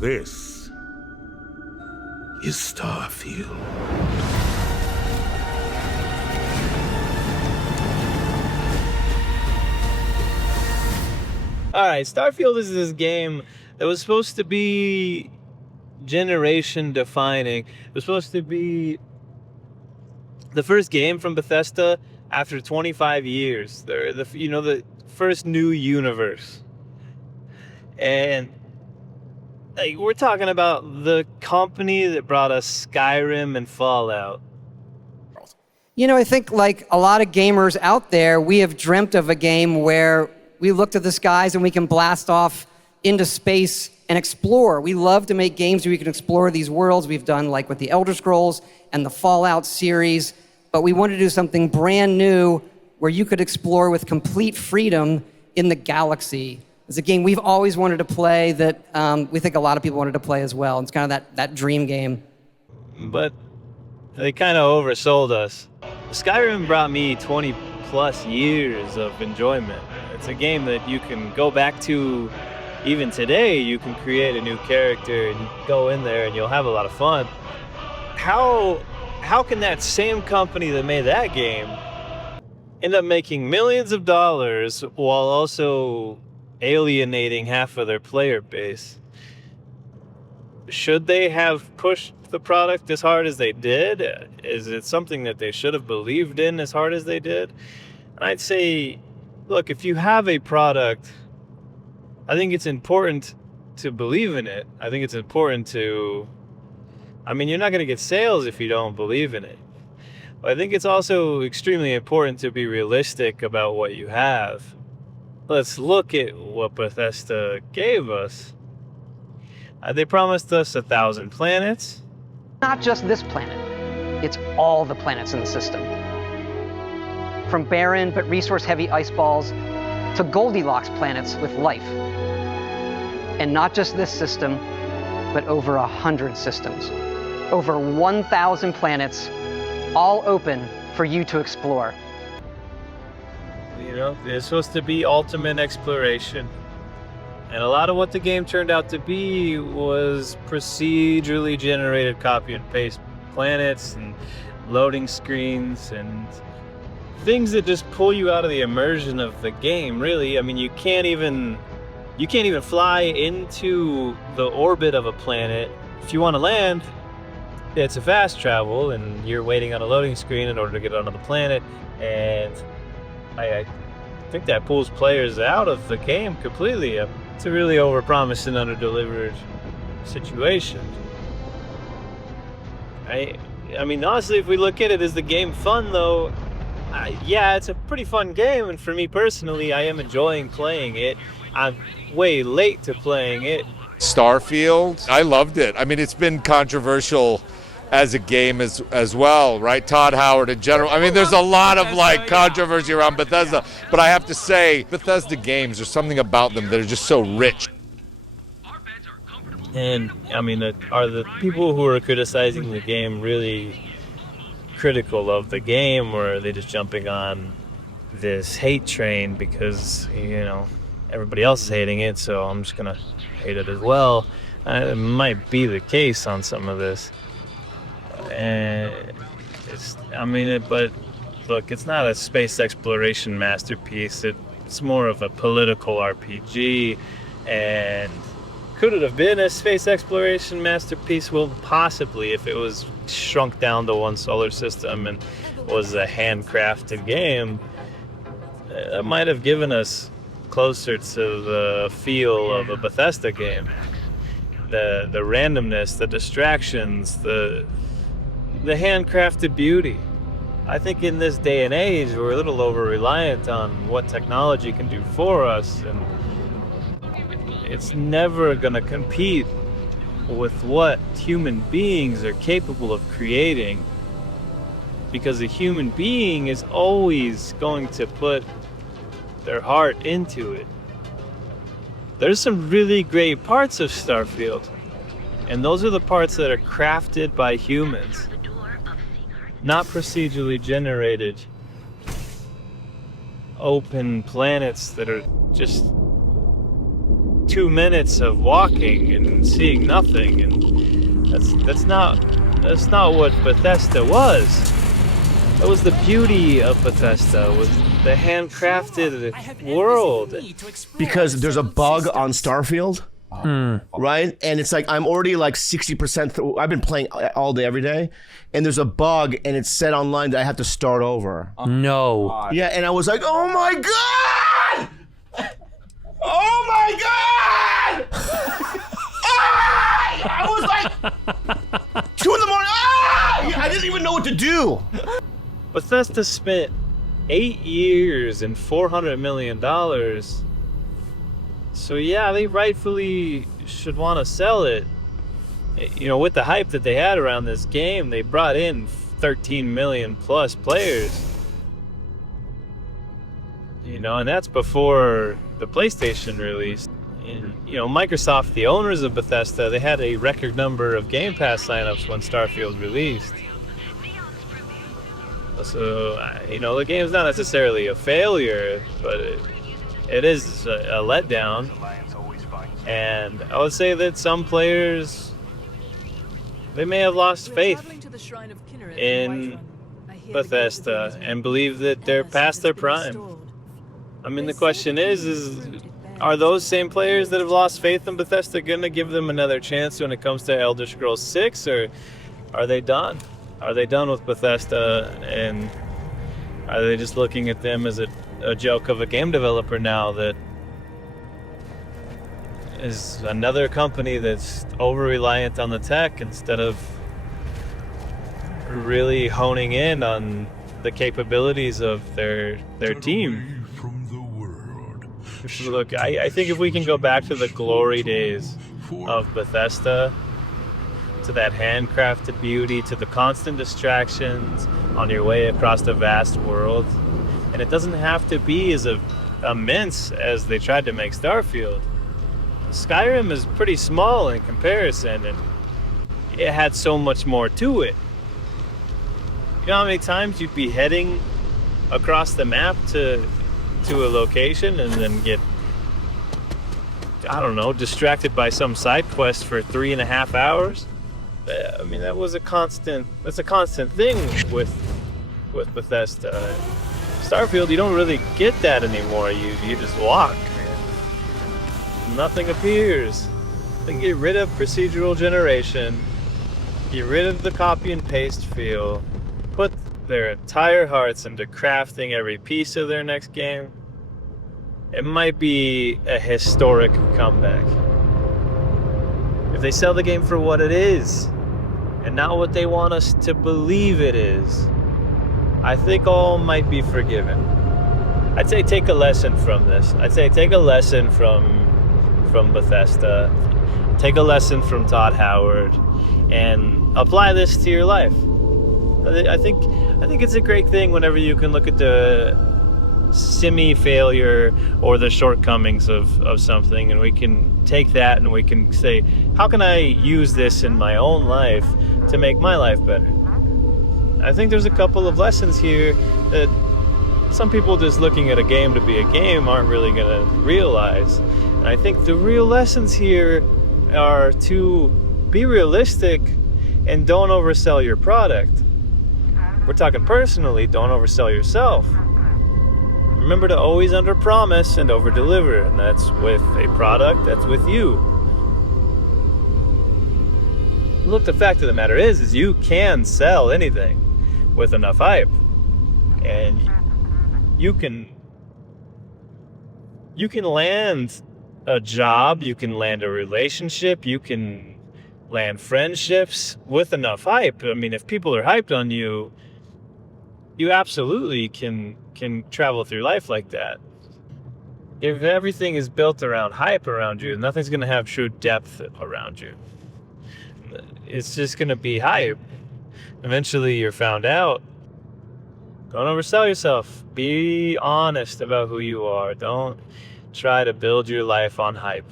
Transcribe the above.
This is Starfield. Alright, Starfield is this game that was supposed to be generation defining. It was supposed to be the first game from Bethesda after 25 years. The first new universe. And like, we're talking about the company that brought us Skyrim and Fallout. You know, I think like a lot of gamers out there, we have dreamt of a game where we look to the skies and we can blast off into space and explore. We love to make games where we can explore these worlds. We've done like with the Elder Scrolls and the Fallout series, but we wanted to do something brand new where you could explore with complete freedom in the galaxy. It's a game we've always wanted to play that we think a lot of people wanted to play as well. It's kind of that dream game. But they kind of oversold us. Skyrim brought me 20 plus years of enjoyment. It's a game that you can go back to even today. You can create a new character and go in there and you'll have a lot of fun. How can that same company that made that game end up making millions of dollars while also alienating half of their player base? Should they have pushed the product as hard as they did? Is it something that they should have believed in as hard as they did? And I'd say, look, if you have a product, I think it's important to believe in it. I think it's important to, you're not going to get sales if you don't believe in it. But I think it's also extremely important to be realistic about what you have. Let's look at what Bethesda gave us. They promised us 1,000 planets. Not just this planet, it's all the planets in the system. From barren but resource-heavy ice balls to Goldilocks planets with life. And not just this system, but over 100 systems. Over 1,000 planets, all open for you to explore. You know, it's supposed to be ultimate exploration. And a lot of what the game turned out to be was procedurally generated copy and paste planets and loading screens and things that just pull you out of the immersion of the game, really. I mean, you can't even fly into the orbit of a planet. If you want to land, it's a fast travel and you're waiting on a loading screen in order to get onto the planet. And I think that pulls players out of the game completely. It's a really overpromised and underdelivered situation. I mean, honestly, if we look at it, is the game fun though? Yeah, it's a pretty fun game, and for me personally, I am enjoying playing it. I'm way late to playing it. Starfield, I loved it. I mean, it's been controversial as a game as well, right? Todd Howard in general. I mean, there's a lot of like controversy around Bethesda, but I have to say, Bethesda games, there's something about them that are just so rich. And I mean, are the people who are criticizing the game really critical of the game, or are they just jumping on this hate train because, you know, everybody else is hating it, so I'm just gonna hate it as well? It might be the case on some of this. And but look, it's not a space exploration masterpiece. It's more of a political RPG. And could it have been a space exploration masterpiece? Well, possibly, if it was shrunk down to one solar system and was a handcrafted game. It might have given us closer to the feel of a Bethesda game. The randomness, the distractions, the handcrafted beauty. I think in this day and age, we're a little over-reliant on what technology can do for us, and it's never gonna compete with what human beings are capable of creating, because a human being is always going to put their heart into it. There's some really great parts of Starfield, and those are the parts that are crafted by humans, not procedurally generated open planets that are just 2 minutes of walking and seeing nothing, and that's not what Bethesda was. That was the beauty of Bethesda, was the handcrafted world. Because there's a bug on Starfield, right? And it's like I'm already like 60% through. I've been playing all day, every day, and there's a bug, and it's said online that I have to start over. No. Yeah, and I was like, oh my god! Oh my god! I was like 2 in the morning. I didn't even know what to do. Bethesda spent 8 years and $400 million. So yeah, they rightfully should want to sell it. You know, with the hype that they had around this game, they brought in 13 million plus players. You know, and that's before the PlayStation release. And, you know, Microsoft, the owners of Bethesda, they had a record number of Game Pass signups when Starfield released. So, you know, the game's not necessarily a failure, but it is a letdown. And I would say that some players, they may have lost faith in Bethesda and believe that they're past their prime. I mean, the question is are those same players that have lost faith in Bethesda going to give them another chance when it comes to Elder Scrolls 6, or are they done? Are they done with Bethesda, and are they just looking at them as a joke of a game developer now that is another company that's over-reliant on the tech instead of really honing in on the capabilities of their team? Look, I think if we can go back to the glory days of Bethesda, to that handcrafted beauty, to the constant distractions on your way across the vast world, and it doesn't have to be as immense as they tried to make Starfield. Skyrim is pretty small in comparison, and it had so much more to it. You know how many times you'd be heading across the map to a location and then get, I don't know, distracted by some side quest for 3.5 hours? I mean, that's a constant thing with Bethesda. Starfield, you don't really get that anymore. You just walk. Nothing appears. They get rid of procedural generation, get rid of the copy and paste feel, put their entire hearts into crafting every piece of their next game. It might be a historic comeback. If they sell the game for what it is, and not what they want us to believe it is, I think all might be forgiven. I'd say take a lesson from this. I'd say take a lesson from Bethesda, take a lesson from Todd Howard, and apply this to your life. I think it's a great thing whenever you can look at the semi-failure or the shortcomings of something, and we can take that and we can say, how can I use this in my own life to make my life better? I think there's a couple of lessons here that some people just looking at a game to be a game aren't really going to realize. And I think the real lessons here are to be realistic and don't oversell your product. We're talking personally, don't oversell yourself. Remember to always under-promise and over-deliver, and that's with a product, that's with you. Look, the fact of the matter is you can sell anything with enough hype. And you can land a job, you can land a relationship, you can land friendships with enough hype. I mean, if people are hyped on you, you absolutely can travel through life like that. If everything is built around hype around you, nothing's going to have true depth around you. It's just going to be hype. Eventually you're found out. Don't oversell yourself. Be honest about who you are. Don't try to build your life on hype.